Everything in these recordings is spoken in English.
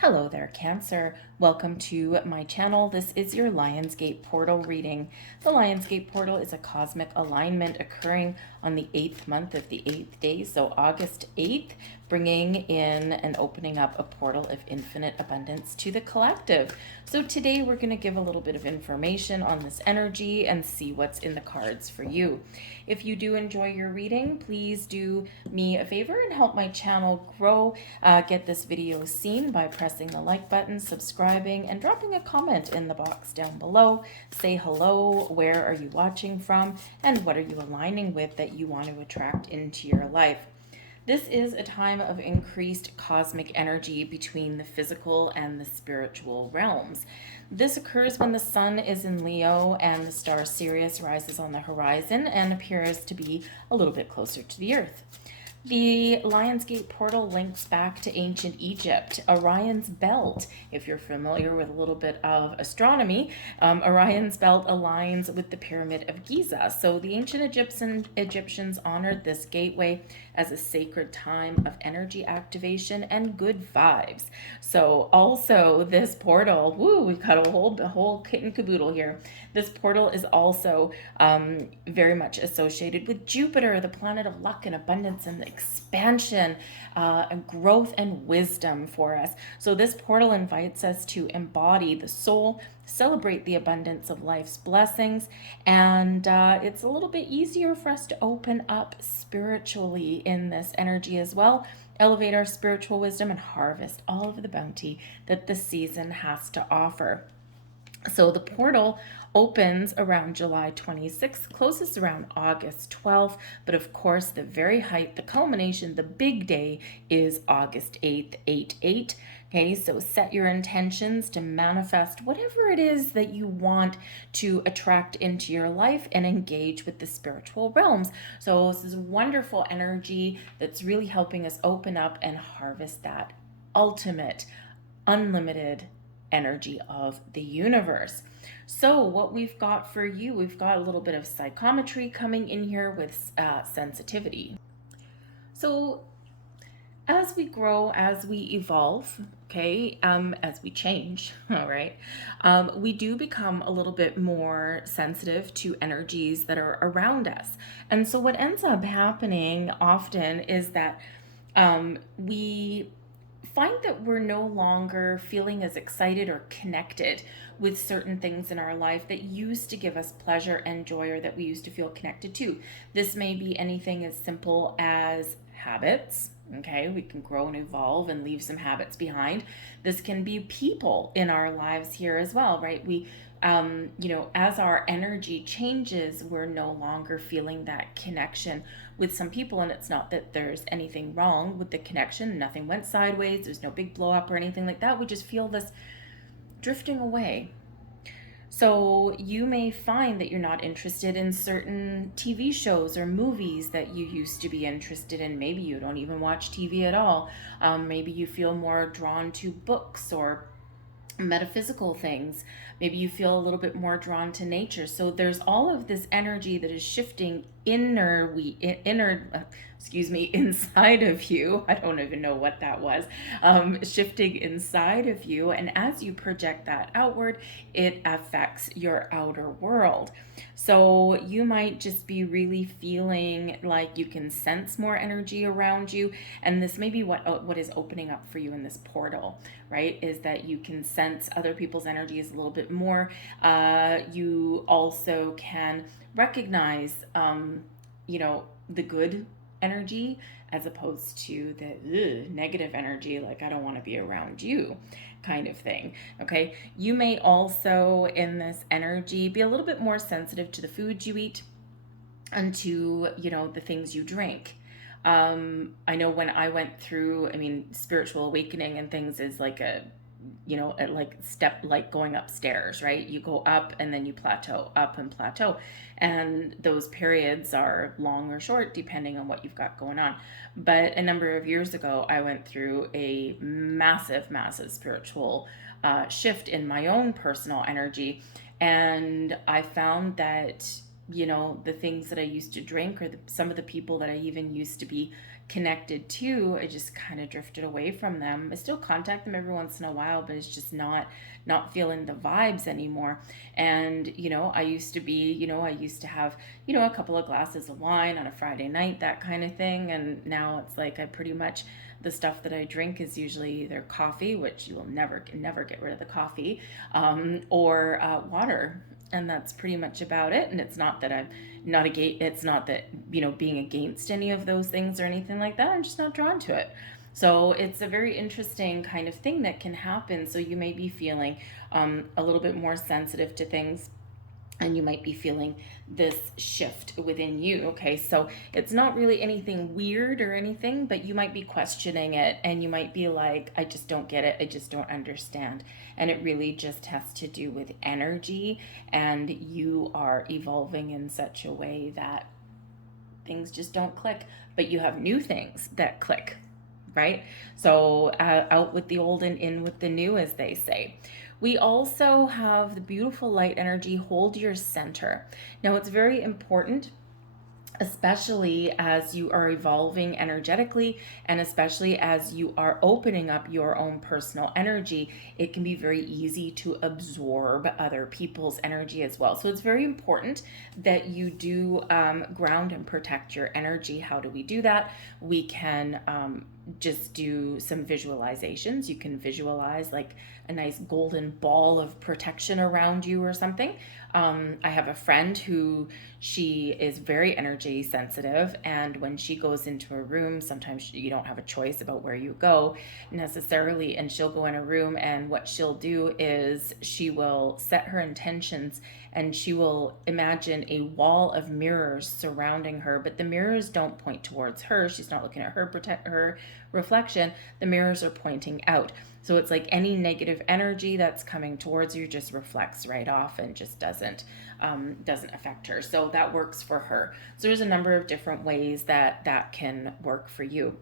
Hello there, Cancer. Welcome to my channel. This is your Lionsgate portal reading. The Lionsgate portal is a cosmic alignment occurring on the 8th month of the 8th day, so August 8th, bringing in and opening up a portal of infinite abundance to the collective. So today we're going to give a little bit of information on this energy and see what's in the cards for you. If you do enjoy your reading, please do me a favor and help my channel grow. Get this video seen by pressing the like button, subscribing, and dropping a comment in the box down below. Say hello, where are you watching from, and what are you aligning with that you want to attract into your life. This is a time of increased cosmic energy between the physical and the spiritual realms. This occurs when the sun is in Leo and the star Sirius rises on the horizon and appears to be a little bit closer to the Earth. The Lionsgate portal links back to ancient Egypt. Orion's belt, if you're familiar with a little bit of astronomy, Orion's belt aligns with the Pyramid of Giza. So the ancient Egyptians honored this gateway as a sacred time of energy activation and good vibes. So also this portal, we've got a whole kit and caboodle here. This portal is also very much associated with Jupiter, the planet of luck and abundance and expansion and growth and wisdom for us. So this portal invites us to embody the soul, celebrate the abundance of life's blessings, and it's a little bit easier for us to open up spiritually in this energy as well, elevate our spiritual wisdom, and harvest all of the bounty that the season has to offer. So the portal opens around July 26th, closes around August 12th, but of course the very height, the culmination, the big day is August 8th, 8/8. Okay, so set your intentions to manifest whatever it is that you want to attract into your life and engage with the spiritual realms. So this is wonderful energy that's really helping us open up and harvest that ultimate, unlimited energy of the universe. So what we've got for you, we've got a little bit of psychometry coming in here with sensitivity. So as we grow, as we evolve, okay, as we change, all right, we do become a little bit more sensitive to energies that are around us. And so what ends up happening often is that we find that we're no longer feeling as excited or connected with certain things in our life that used to give us pleasure and joy, or that we used to feel connected to. This may be anything as simple as habits. Okay, we can grow and evolve and leave some habits behind. This can be people in our lives here as well, right? We as our energy changes, we're no longer feeling that connection with some people. And it's not that there's anything wrong with the connection. Nothing went sideways. There's no big blow up or anything like that. We just feel this drifting away. So you may find that you're not interested in certain TV shows or movies that you used to be interested in. Maybe you don't even watch TV at all. Maybe you feel more drawn to books or metaphysical things. Maybe you feel a little bit more drawn to nature. So there's all of this energy that is shifting inside of you. I don't even know what that was. Shifting inside of you, and as you project that outward, it affects your outer world. So you might just be really feeling like you can sense more energy around you, and this may be what is opening up for you in this portal, right? Is that you can sense other people's energies a little bit more. You also can recognize, the good energy as opposed to the negative energy, like I don't want to be around you kind of thing. Okay, you may also in this energy be a little bit more sensitive to the food you eat and to the things you drink. I know when I went through, spiritual awakening and things is like like going upstairs, right? You go up and then you plateau, up and plateau. And those periods are long or short depending on what you've got going on. But a number of years ago, I went through a massive spiritual shift in my own personal energy. And I found that the things that I used to drink, or some of the people that I even used to be connected to, I just kind of drifted away from them. I still contact them every once in a while, but it's just not feeling the vibes anymore. And I used to be, I used to have, a couple of glasses of wine on a Friday night, that kind of thing. And now it's like I pretty much, the stuff that I drink is usually either coffee, which you will never get rid of the coffee, or water. And that's pretty much about it. And it's not that I'm not it's not that, being against any of those things or anything like that. I'm just not drawn to it. So it's a very interesting kind of thing that can happen. So you may be feeling a little bit more sensitive to things, and you might be feeling this shift within you. Okay, so it's not really anything weird or anything, but you might be questioning it, and you might be like, I just don't get it, I just don't understand. And it really just has to do with energy, and you are evolving in such a way that things just don't click, but you have new things that click, right? So out with the old and in with the new, as they say. We also have the beautiful light energy, hold your center. Now, it's very important, especially as you are evolving energetically, and especially as you are opening up your own personal energy, it can be very easy to absorb other people's energy as well. So it's very important that you do ground and protect your energy. How do we do that? We can just do some visualizations. You can visualize like a nice golden ball of protection around you or something. I have a friend who, she is very energy sensitive, and when she goes into a room, sometimes you don't have a choice about where you go necessarily, and she'll go in a room, and what she'll do is she will set her intentions, and she will imagine a wall of mirrors surrounding her, but the mirrors don't point towards her. She's not looking at her, protect her reflection. The mirrors are pointing out. So it's like any negative energy that's coming towards you just reflects right off and just doesn't affect her. So that works for her. So there's a number of different ways that can work for you.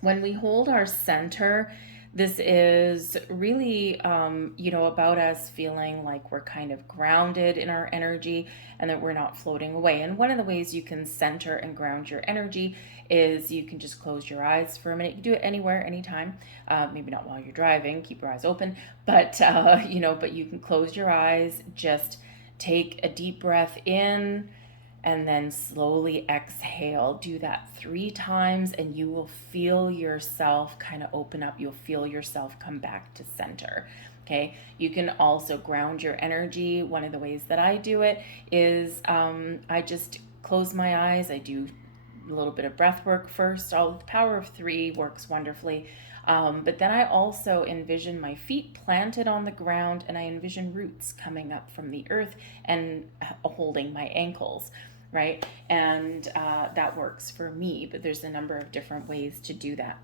When we hold our center, this is really, about us feeling like we're kind of grounded in our energy and that we're not floating away. And one of the ways you can center and ground your energy is you can just close your eyes for a minute. You can do it anywhere, anytime. Maybe not while you're driving, keep your eyes open, but you can close your eyes, just take a deep breath in, and then slowly exhale. Do that 3 times, and you will feel yourself kind of open up. You'll feel yourself come back to center. Okay, you can also ground your energy. One of the ways that I do it is I just close my eyes. I do a little bit of breath work first. All the power of 3 works wonderfully. But then I also envision my feet planted on the ground, and I envision roots coming up from the earth and holding my ankles, right? And that works for me, but there's a number of different ways to do that.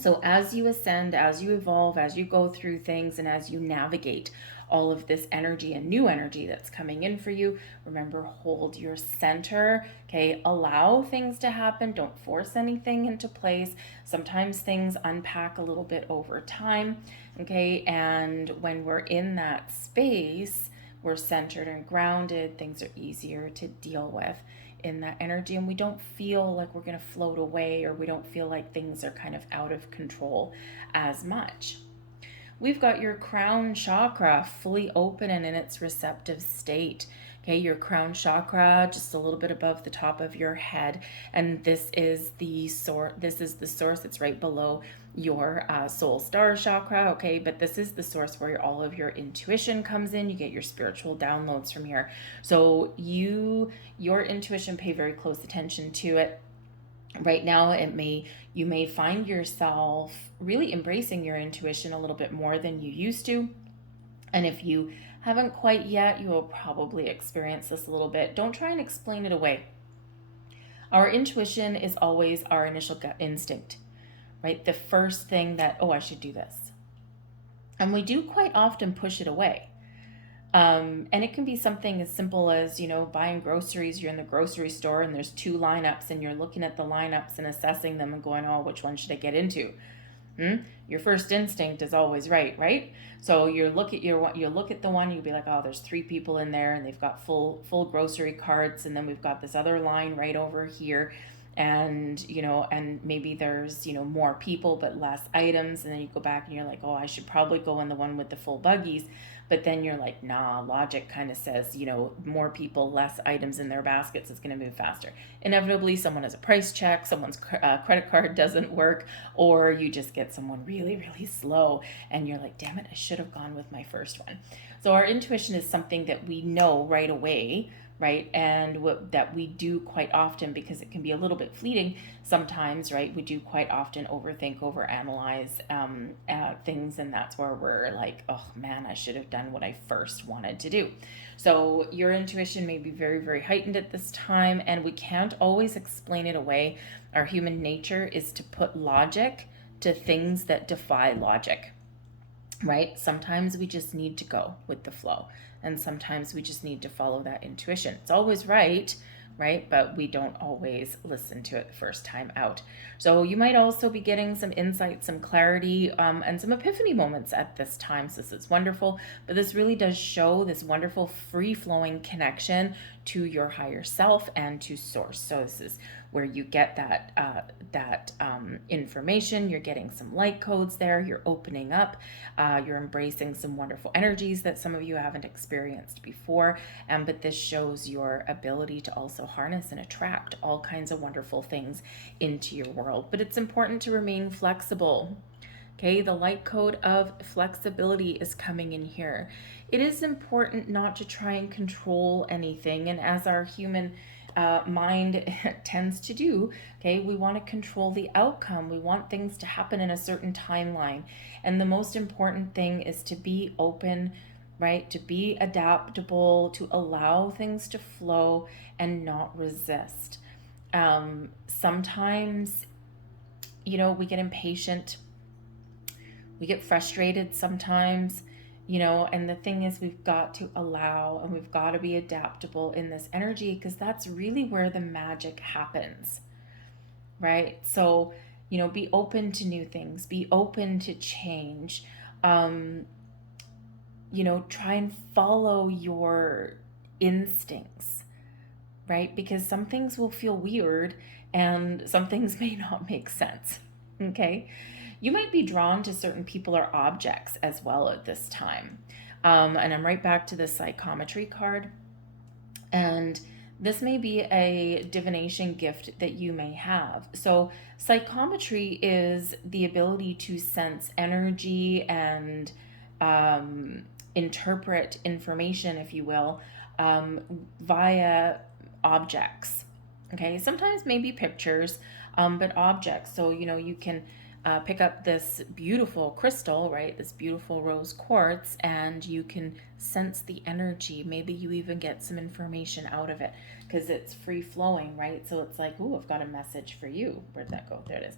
So as you ascend, as you evolve, as you go through things, and as you navigate all of this energy and new energy that's coming in for you, remember, hold your center. Okay, allow things to happen. Don't force anything into place. Sometimes things unpack a little bit over time. Okay, and when we're in that space, we're centered and grounded, things are easier to deal with in that energy, and we don't feel like we're going to float away, or we don't feel like things are kind of out of control as much. We've got your crown chakra fully open and in its receptive state. Okay, your crown chakra just a little bit above the top of your head, and this is the source. It's right below your soul star chakra. Okay, but this is the source where all of your intuition comes in. You get your spiritual downloads from here. So your intuition, pay very close attention to it. Right now, you may find yourself really embracing your intuition a little bit more than you used to. And if you haven't quite yet, you will probably experience this a little bit. Don't try and explain it away. Our intuition is always our initial gut instinct, right? The first thing that, oh, I should do this. And we do quite often push it away. And it can be something as simple as, buying groceries. You're in the grocery store and there's 2 lineups, and you're looking at the lineups and assessing them and going, oh, which one should I get into? Your first instinct is always right, right? So you look at the one, you'll be like, oh, there's 3 people in there, and they've got full grocery carts, and then we've got this other line right over here, and and maybe there's more people but less items, and then you go back and you're like, oh, I should probably go in the one with the full buggies, but then you're like, nah, logic kind of says, more people, less items in their baskets, it's going to move faster. Inevitably, someone has a price check, someone's credit card doesn't work, or you just get someone really, really slow, and you're like, damn it, I should have gone with my first one. So our intuition is something that we know right away, right? And that we do quite often, because it can be a little bit fleeting sometimes, right? We do quite often overthink, overanalyze things, and that's where we're like, oh man, I should have done what I first wanted to do. So your intuition may be very, very heightened at this time, and we can't always explain it away. Our human nature is to put logic to things that defy logic, right? Sometimes we just need to go with the flow, and sometimes we just need to follow that intuition. It's always right, but we don't always listen to it the first time out. So you might also be getting some insight, some clarity, and some epiphany moments at this time. So this is wonderful, but this really does show this wonderful free-flowing connection to your higher self and to source. So this is where you get that information. You're getting some light codes there. You're opening up. You're embracing some wonderful energies that some of you haven't experienced before. But this shows your ability to also harness and attract all kinds of wonderful things into your world. But it's important to remain flexible. Okay, the light code of flexibility is coming in here. It is important not to try and control anything. And as our human mind tends to do, okay, we want to control the outcome. We want things to happen in a certain timeline. And the most important thing is to be open, right? To be adaptable, to allow things to flow and not resist. Sometimes, we get impatient. We get frustrated sometimes, and the thing is, we've got to allow, and we've got to be adaptable in this energy, because that's really where the magic happens, right? So, be open to new things, be open to change, try and follow your instincts, right? Because some things will feel weird and some things may not make sense, okay? You might be drawn to certain people or objects as well at this time. And I'm right back to the psychometry card. And this may be a divination gift that you may have. So psychometry is the ability to sense energy and interpret information, if you will, via objects. Okay, sometimes maybe pictures, but objects. So, you can pick up this beautiful crystal, right? This beautiful rose quartz, and you can sense the energy. Maybe you even get some information out of it because it's free flowing, right? So it's like, ooh, I've got a message for you. Where'd that go? There it is.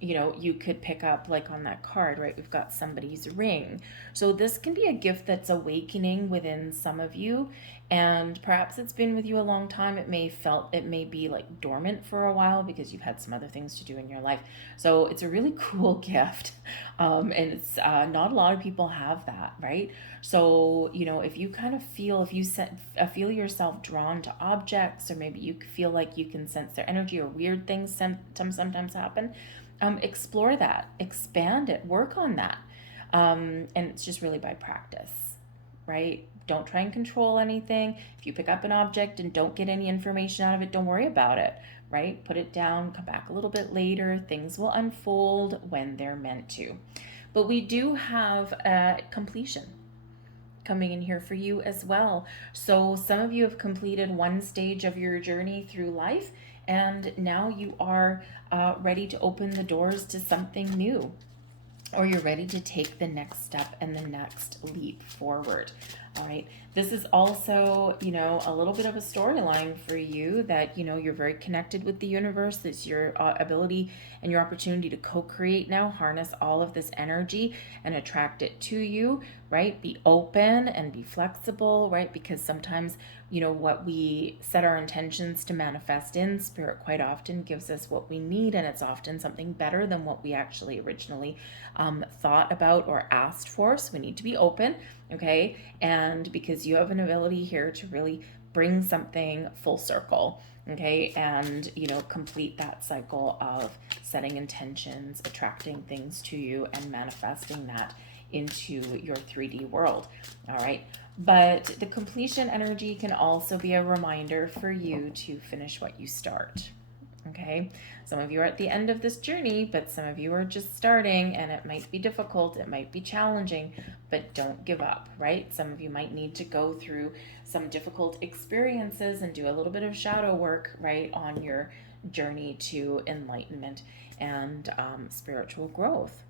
You could pick up, like on that card, right? We've got somebody's ring. So this can be a gift that's awakening within some of you, and perhaps it's been with you a long time. It may be like dormant for a while because you've had some other things to do in your life. So it's a really cool gift, and it's not a lot of people have that, right? So if you kind of feel yourself drawn to objects, or maybe you feel like you can sense their energy, or weird things sometimes happen, explore that, expand it, work on that, and it's just really by practice, right? Don't try and control anything. If you pick up an object and don't get any information out of it, don't worry about it, right? Put it down, come back a little bit later. Things will unfold when they're meant to. But we do have completion coming in here for you as well. So some of you have completed one stage of your journey through life, and now you are ready to open the doors to something new, or you're ready to take the next step and the next leap forward. All right. This is also, a little bit of a storyline for you that, you're very connected with the universe. It's your ability and your opportunity to co-create now, harness all of this energy and attract it to you, right? Be open and be flexible, right? Because sometimes, what we set our intentions to manifest in, Spirit quite often gives us what we need, and it's often something better than what we actually originally thought about or asked for. So we need to be open, okay? And because you have an ability here to really bring something full circle, okay, and complete that cycle of setting intentions, attracting things to you, and manifesting that into your 3D world. All right. But the completion energy can also be a reminder for you to finish what you start. Okay, some of you are at the end of this journey, but some of you are just starting, and it might be difficult, it might be challenging, but don't give up, right? Some of you might need to go through some difficult experiences and do a little bit of shadow work, right, on your journey to enlightenment and spiritual growth.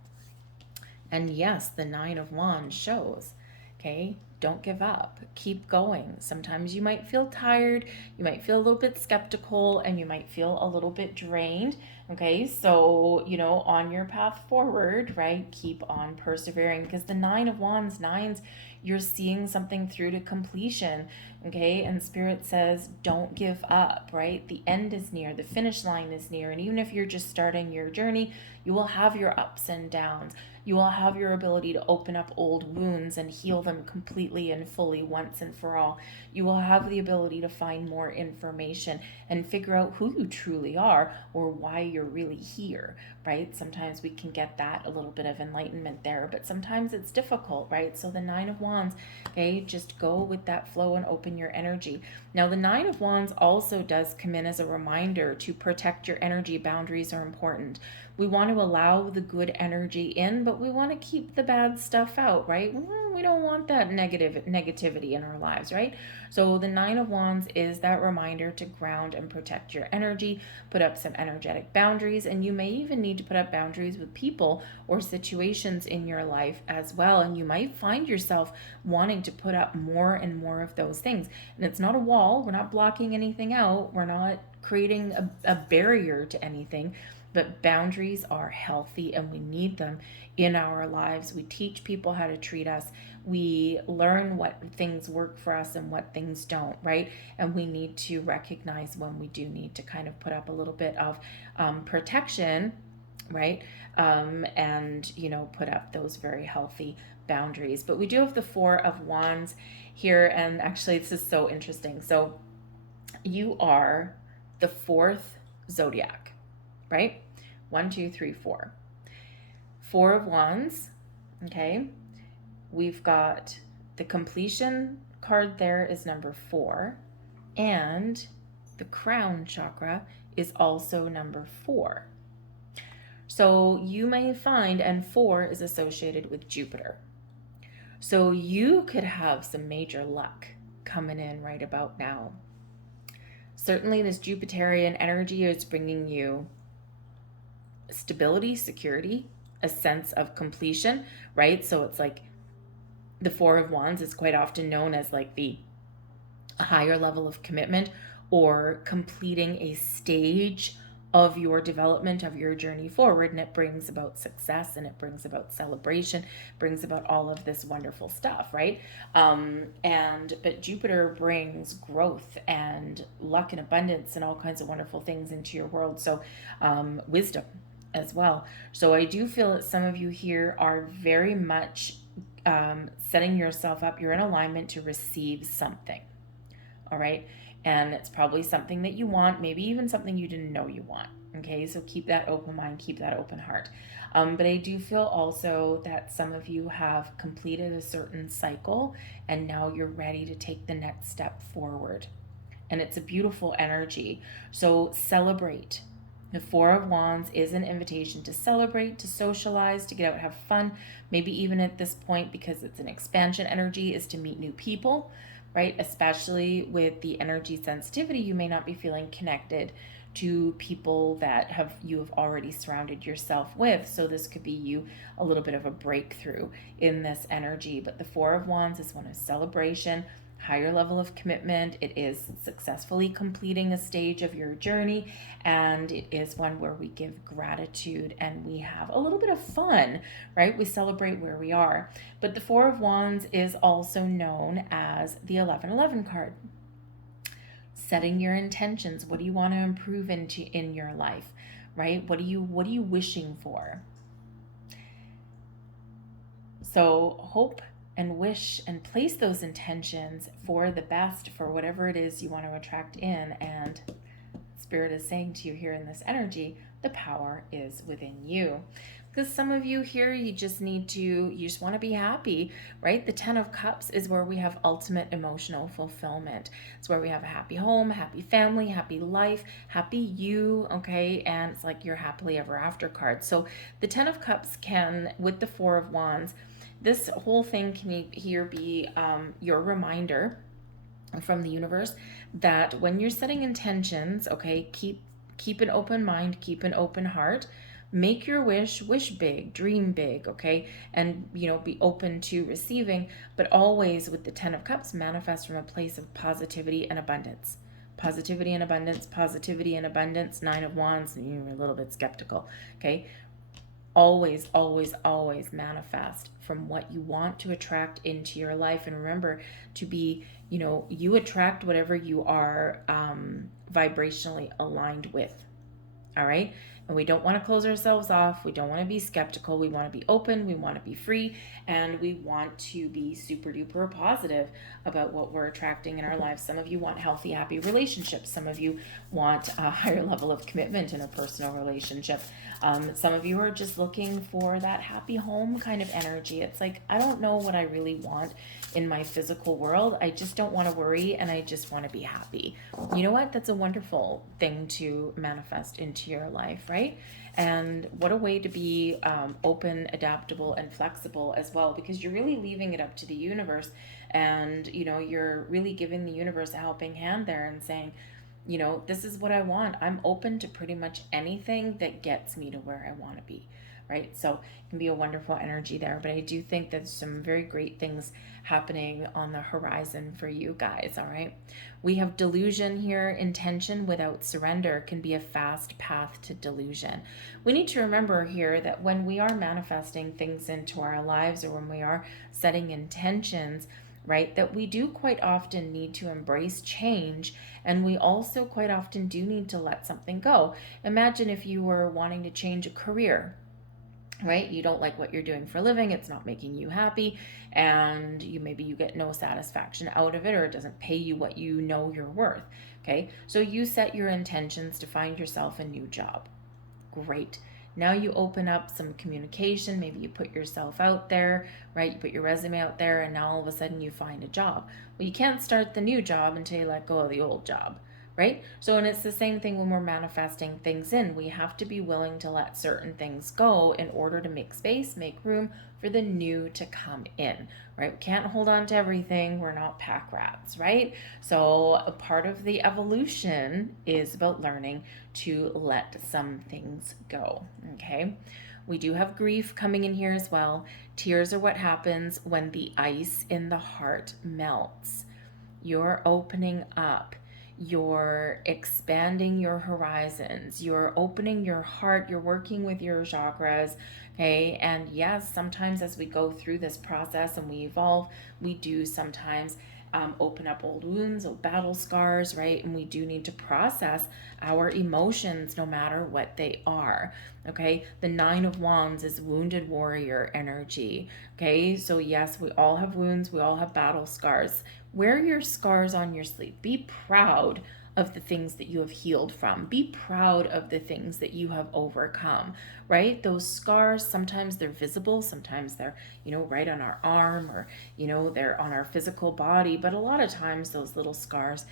And yes, the Nine of Wands shows, okay, don't give up, keep going. Sometimes you might feel tired, you might feel a little bit skeptical, and you might feel a little bit drained, okay? So, on your path forward, right, keep on persevering, because the Nine of Wands, nines, you're seeing something through to completion, okay? And Spirit says, don't give up, right? The end is near, the finish line is near, and even if you're just starting your journey, you will have your ups and downs. You will have your ability to open up old wounds and heal them completely and fully once and for all. You will have the ability to find more information and figure out who you truly are or why you're really here, right? Sometimes we can get that a little bit of enlightenment there, but sometimes it's difficult, right? So the Nine of Wands, okay, just go with that flow and open your energy. Now, the Nine of Wands also does come in as a reminder to protect your energy. Boundaries are important. We want to allow the good energy in, but we want to keep the bad stuff out, right? We don't want that negativity in our lives, right? So the Nine of Wands is that reminder to ground and protect your energy, put up some energetic boundaries, and you may even need to put up boundaries with people or situations in your life as well. And you might find yourself wanting to put up more and more of those things. And it's not a wall. We're not blocking anything out. We're not creating a barrier to anything. But boundaries are healthy and we need them in our lives. We teach people how to treat us. We learn what things work for us and what things don't, right? And we need to recognize when we do need to kind of put up a little bit of protection, right? And, put up those very healthy boundaries. But we do have the Four of Wands here. And actually, this is so interesting. So you are the fourth zodiac, right? 1, 2, 3, 4. Four of Wands, okay? We've got the completion card there is number 4, and the crown chakra is also number 4. So you may find, and 4 is associated with Jupiter. So you could have some major luck coming in right about now. Certainly this Jupiterian energy is bringing you stability, security, a sense of completion, right? So it's like the Four of Wands is quite often known as like the higher level of commitment or completing a stage of your development, of your journey forward, and it brings about success and it brings about celebration, brings about all of this wonderful stuff, right? But Jupiter brings growth and luck and abundance and all kinds of wonderful things into your world. So wisdom as well. So I do feel that some of you here are very much setting yourself up. You're in alignment to receive something, all right? And it's probably something that you want, maybe even something you didn't know you want, okay? So keep that open mind, keep that open heart. But I do feel also that some of you have completed a certain cycle and now you're ready to take the next step forward. And it's a beautiful energy. So celebrate. The Four of Wands is an invitation to celebrate, to socialize, to get out, have fun. Maybe even at this point, because it's an expansion energy, is to meet new people. right? Especially with the energy sensitivity, you may not be feeling connected to people that you have already surrounded yourself with. So this could be you a little bit of a breakthrough in this energy. But the Four of Wands is one of celebration, higher level of commitment. It is successfully completing a stage of your journey, and it is one where we give gratitude and we have a little bit of fun, right? We celebrate where we are. But the Four of Wands is also known as the 1111 card. Setting your intentions. What do you want to improve in your life, right? What are you wishing for? So hope and wish and place those intentions for the best, for whatever it is you want to attract in. And Spirit is saying to you here in this energy, the power is within you. Because some of you here, you just want to be happy, right? The 10 of Cups is where we have ultimate emotional fulfillment. It's where we have a happy home, happy family, happy life, happy you, okay? And it's like your happily ever after card. So the 10 of Cups can, with the Four of Wands, this whole thing can be your reminder from the universe that when you're setting intentions, okay, keep an open mind, keep an open heart, make your wish big, dream big, okay, and be open to receiving, but always with the 10 of Cups, manifest from a place of positivity and abundance. Positivity and abundance, positivity and abundance. 9 of Wands, and you're a little bit skeptical, okay? Always, always, always manifest from what you want to attract into your life. And remember to be, you attract whatever you are vibrationally aligned with. All right. And we don't want to close ourselves off. We don't want to be skeptical. We want to be open. We want to be free. And we want to be super duper positive about what we're attracting in our lives. Some of you want healthy, happy relationships. Some of you want a higher level of commitment in a personal relationship. Some of you are just looking for that happy home kind of energy. It's like, I don't know what I really want in my physical world. I just don't want to worry, and I just want to be happy. You know what? That's a wonderful thing to manifest into your life, right? And what a way to be open, adaptable, and flexible as well, because you're really leaving it up to the universe, and you're really giving the universe a helping hand there and saying, this is what I want. I'm open to pretty much anything that gets me to where I want to be, right? So it can be a wonderful energy there. But I do think there's some very great things happening on the horizon for you guys, all right? We have delusion here. Intention without surrender can be a fast path to delusion. We need to remember here that when we are manifesting things into our lives, or when we are setting intentions, right, that we do quite often need to embrace change, and we also quite often do need to let something go. Imagine if you were wanting to change a career, right? You don't like what you're doing for a living, it's not making you happy, and maybe you get no satisfaction out of it, or it doesn't pay you what you know you're worth, okay? So you set your intentions to find yourself a new job. Great. Now you open up some communication. Maybe you put yourself out there, right? You put your resume out there, and now all of a sudden you find a job. Well, you can't start the new job until you let go of the old job, right? So, and it's the same thing when we're manifesting things in. We have to be willing to let certain things go in order to make space, make room for the new to come in, right? We can't hold on to everything. We're not pack rats, right? So a part of the evolution is about learning to let some things go, okay? We do have grief coming in here as well. Tears are what happens when the ice in the heart melts. You're opening up. You're expanding your horizons, you're opening your heart, you're working with your chakras, okay? And yes, sometimes as we go through this process and we evolve, we do sometimes open up old wounds, old battle scars, right? And we do need to process our emotions no matter what they are, okay? The 9 of Wands is wounded warrior energy, okay? So yes, we all have wounds, we all have battle scars. Wear your scars on your sleeve. Be proud of the things that you have healed from. Be proud of the things that you have overcome, right? Those scars, sometimes they're visible, sometimes they're, right on our arm, or, they're on our physical body. But a lot of times those little scars,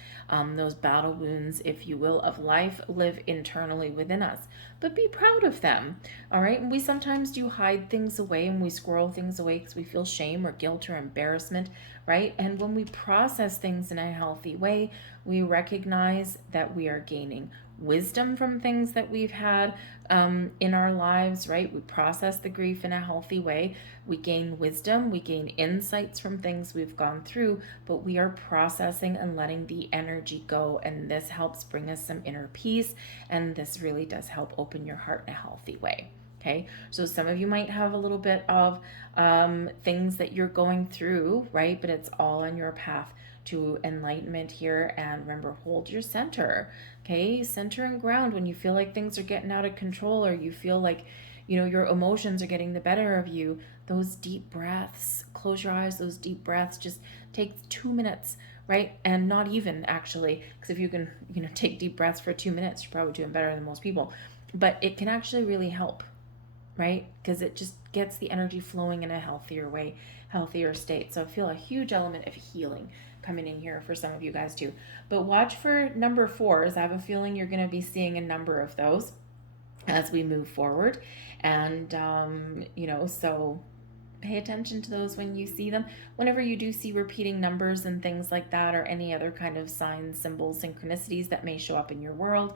those battle wounds, if you will, of life live internally within us. But be proud of them, all right? And we sometimes do hide things away, and we squirrel things away because we feel shame or guilt or embarrassment right? And when we process things in a healthy way, we recognize that we are gaining wisdom from things that we've had in our lives, right? We process the grief in a healthy way. We gain wisdom, we gain insights from things we've gone through, but we are processing and letting the energy go. And this helps bring us some inner peace. And this really does help open your heart in a healthy way. Okay, so some of you might have a little bit of things that you're going through, right? But it's all on your path to enlightenment here. And remember, hold your center. Okay, center and ground when you feel like things are getting out of control, or you feel like, you know, your emotions are getting the better of you. Those deep breaths, close your eyes, those deep breaths, just take 2 minutes, right? And not even actually, because if you can, you know, take deep breaths for 2 minutes, you're probably doing better than most people. But it can actually really help, right? Because it just gets the energy flowing in a healthier way, healthier state. So I feel a huge element of healing coming in here for some of you guys too. But watch for number 4s. I have a feeling you're going to be seeing a number of those as we move forward. And, you know, so pay attention to those when you see them. Whenever you do see repeating numbers and things like that, or any other kind of signs, symbols, synchronicities that may show up in your world,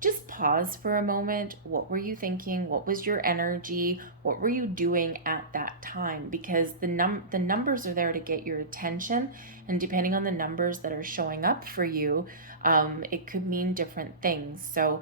just pause for a moment. What were you thinking? What was your energy? What were you doing at that time? Because the numbers are there to get your attention, and depending on the numbers that are showing up for you, it could mean different things. So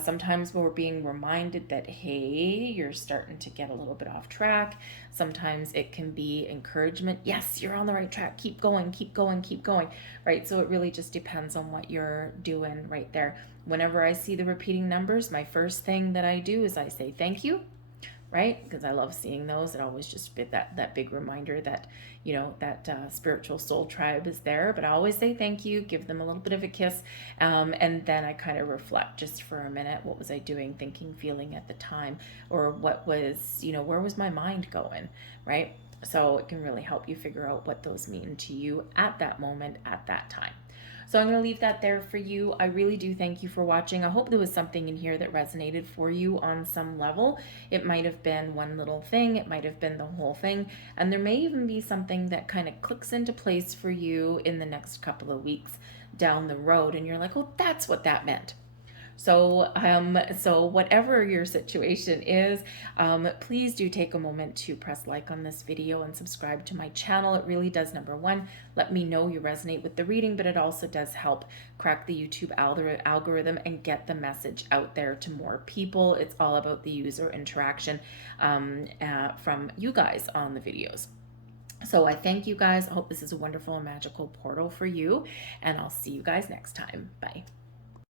sometimes we're being reminded that, hey, you're starting to get a little bit off track. Sometimes it can be encouragement. Yes, you're on the right track. Keep going, keep going, keep going, right? So it really just depends on what you're doing right there. Whenever I see the repeating numbers, my first thing that I do is I say thank you, right? Because I love seeing those. It always just bit that big reminder that, you know, that spiritual soul tribe is there. But I always say thank you, give them a little bit of a kiss, and then I kind of reflect just for a minute. What was I doing, thinking, feeling at the time? Or what was, you know, where was my mind going, right? So it can really help you figure out what those mean to you at that moment, at that time. So I'm going to leave that there for you. I really do thank you for watching. I hope there was something in here that resonated for you on some level. It might have been one little thing. It might have been the whole thing. And there may even be something that kind of clicks into place for you in the next couple of weeks down the road. And you're like, oh, that's what that meant. So whatever your situation is, please do take a moment to press like on this video and subscribe to my channel. It really does, number one, let me know you resonate with the reading, but it also does help crack the YouTube algorithm and get the message out there to more people. It's all about the user interaction from you guys on the videos. So I thank you guys. I hope this is a wonderful and magical portal for you, and I'll see you guys next time. Bye.